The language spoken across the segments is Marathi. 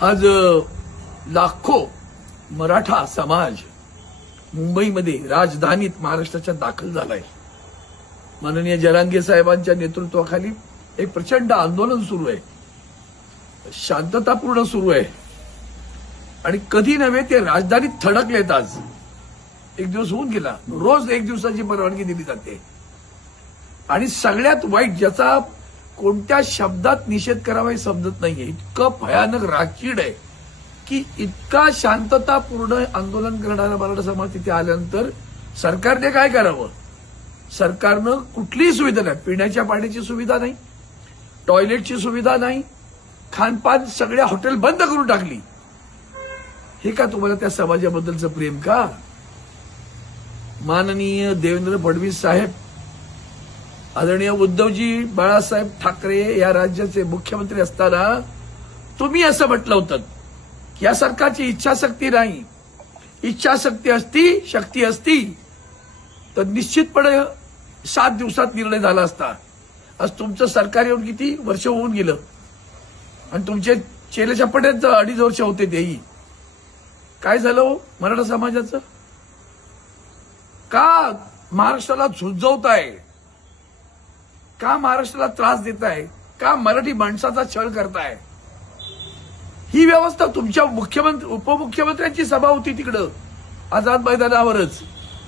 आज लाखो मराठा समाज मुंबईमध्ये राजधानीत महाराष्ट्राच्या दाखल झालाय। माननीय जरांगे साहेबांच्या नेतृत्वाखाली एक प्रचंड आंदोलन सुरू आहे, शांततापूर्ण सुरू आहे आणि कधी नव्हे ते राजधानीत थडकलेत। आज एक दिवस होऊन गेला, रोज एक दिवसाची परवानगी दिली जाते आणि सगळ्यात वाईट ज्याचा कोणत्या शब्दात निषेध करावा हे समजत नाहीये, इतकं भयानक राचीड आहे की इतका शांततापूर्ण आंदोलन करणारा मराठा समाज तिथे आल्यानंतर सरकारने काय करावं? सरकारनं कुठलीही सुविधा नाही, पिण्याच्या पाण्याची सुविधा नाही, टॉयलेटची सुविधा नाही, खानपान सगळ्या हॉटेल बंद करून टाकली। हे का तुम्हाला त्या समाजाबद्दलचं प्रेम का? माननीय देवेंद्र फडणवीस साहेब, आदरणीय उद्धवजी बाळासाहेब ठाकरे या राज्याचे मुख्यमंत्री असताना तुम्ही असं म्हटलं होतं की या सरकारची इच्छाशक्ती नाही, इच्छाशक्ती असती, शक्ती असती तर निश्चितपणे 7 दिवसात निर्णय झाला असता। आज तुमचं सरकार येऊन किती वर्ष होऊन गेलं आणि तुमचे चेले चपाट्यात 2.5 वर्ष होते, तेही काय झालं हो मराठा समाजाचं? का महाराष्ट्राला झुंजवताय? का महाराष्ट्राला त्रास देताय? का मराठी माणसाचा छळ करताय? ही व्यवस्था तुमच्या मुख्यमंत्री उपमुख्यमंत्र्यांची सभा होती तिकडं आझाद मैदानावरच,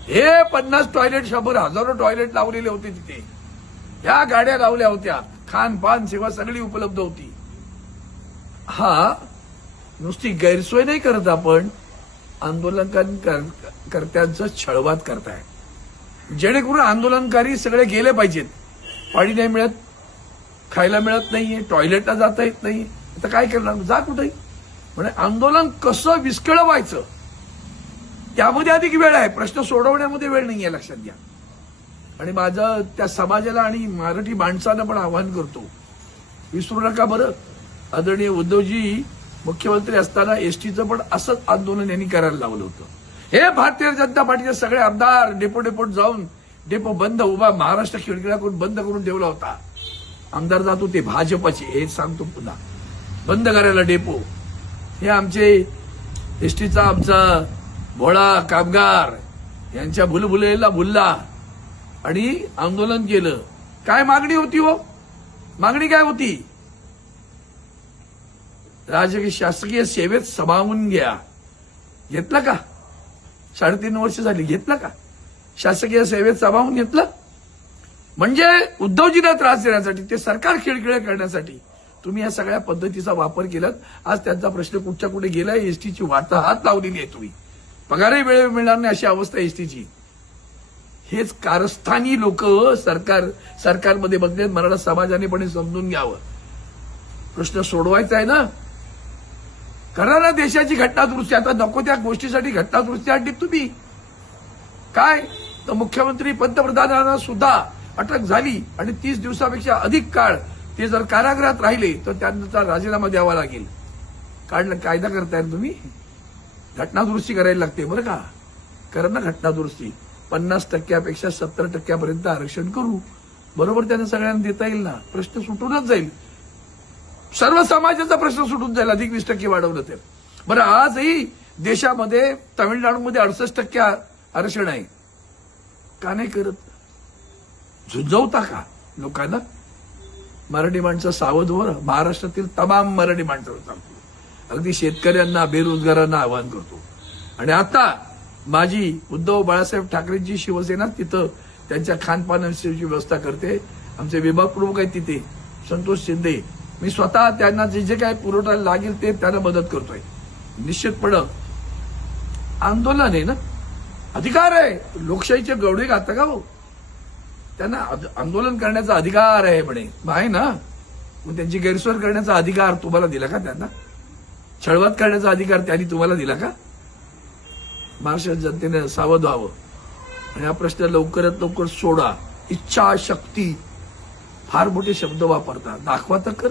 हे 50 टॉयलेट 100 हजारो टॉयलेट लावलेले होते तिथे, या गाड्या लावल्या होत्या, खानपान सेवा सगळी उपलब्ध होती। हा नुसती गैरसोय नाही करत आपण, आंदोलनकर्त्यांचं छळवाद करताय जेणेकरून आंदोलनकारी सगळे गेले पाहिजेत। पाणी नाही मिळत, खायला मिळत नाहीये, टॉयलेटला जाता येत नाही, आता काय करणार? जा कुठेही। म्हणजे आंदोलन कसं विस्कळवायचं त्यामध्ये अधिक वेळ आहे, प्रश्न सोडवण्यामध्ये वेळ नाहीये, लक्षात घ्या। आणि माझं त्या समाजाला आणि मराठी माणसांना पण आवाहन करतो, विसरू नका बरं, आदरणीय उद्धवजी मुख्यमंत्री असताना एसटीचं पण असंच आंदोलन यांनी करायला लावलं होतं। हे भारतीय जनता पार्टीचे सगळे आमदार डेपोट जाऊन डेपो बंद उभा महाराष्ट्र खिडकिळा करून बंद करून ठेवला होता। आमदार जात होते भाजपचे, हे सांगतो पुन्हा, बंद करायला डेपो। हे आमचे एसटीचा आमचा भोळा कामगार यांच्या भुलभुलेला भुलला आणि आंदोलन केलं। काय मागणी होती हो? मागणी काय होती? राजकीय शासकीय सेवेत समावून घ्या। घेतलं का? 3.5 वर्ष झाली, घेतलं का? शासकीय सेवेत समावून घेतलं म्हणजे उद्धवजींना त्रास देण्यासाठी, ते सरकार खिळखिळे करण्यासाठी तुम्ही या सगळ्या पद्धतीचा वापर केलात। आज त्यांचा प्रश्न कुठच्या कुठे गेलाय, एसटीची वाट हात लावलेली आहे तुम्ही, पगारही वेळेवर मिळणार नाही अशी अवस्था एसटीची। हेच कारस्थानी लोक सरकारमध्ये बघतात, मराठा समाजाने पण समजून घ्यावं। प्रश्न सोडवायचा आहे ना, करा ना देशाची घटनादुरुस्ती। आता नको त्या गोष्टीसाठी घटनादुरुस्ती आणली तुम्ही काय? तर मुख्यमंत्री पंतप्रधानांना सुद्धा अटक झाली आणि 30 दिवसापेक्षा अधिक काळ ते जर कारागृहात राहिले तर त्यांचा राजीनामा द्यावा लागेल। कायदा करताय तुम्ही, घटनादुरुस्ती करायला लागते बरं का? करा ना घटनादुरुस्ती, 50% 70% आरक्षण करू, बरोबर त्यांना सगळ्यांना देता येईल ना, प्रश्न सुटूनच जाईल, सर्व समाजाचा प्रश्न सुटून जाईल अधिक 20% वाढवलं तर। बरं आजही देशामध्ये तामिळनाडूमध्ये 68% आरक्षण आहे, का नाही करत? झुंजवता का लोकांना? मराठी माणसं सावध व्हा, महाराष्ट्रातील तमाम मराठी माणसांना सांगतो, अगदी शेतकऱ्यांना बेरोजगारांना आवाहन करतो। आणि आता माझी उद्धव बाळासाहेब ठाकरेंची शिवसेना तिथं त्यांच्या खानपानाची व्यवस्था करते, आमचे विभाग प्रमुख आहेत तिथे संतोष शिंदे, मी स्वतः त्यांना जे जे काय पुरवठा लागेल ते त्यांना मदत करतोय। निश्चितपणे आंदोलन आहे ना, अधिकार आहे, लोकशाहीचे गवडे घालता का हो? त्यांना आंदोलन करण्याचा अधिकार आहे म्हणे, आहे ना, मग त्यांची गैरसोय करण्याचा अधिकार तुम्हाला दिला का? त्यांना छळवत करण्याचा अधिकार त्यांनी तुम्हाला दिला का? महाराष्ट्र जनतेने सावध व्हावं आणि हा प्रश्न लवकरात लवकर सोडा। इच्छाशक्ती फार मोठे शब्द वापरतात, दाखवा तर कर।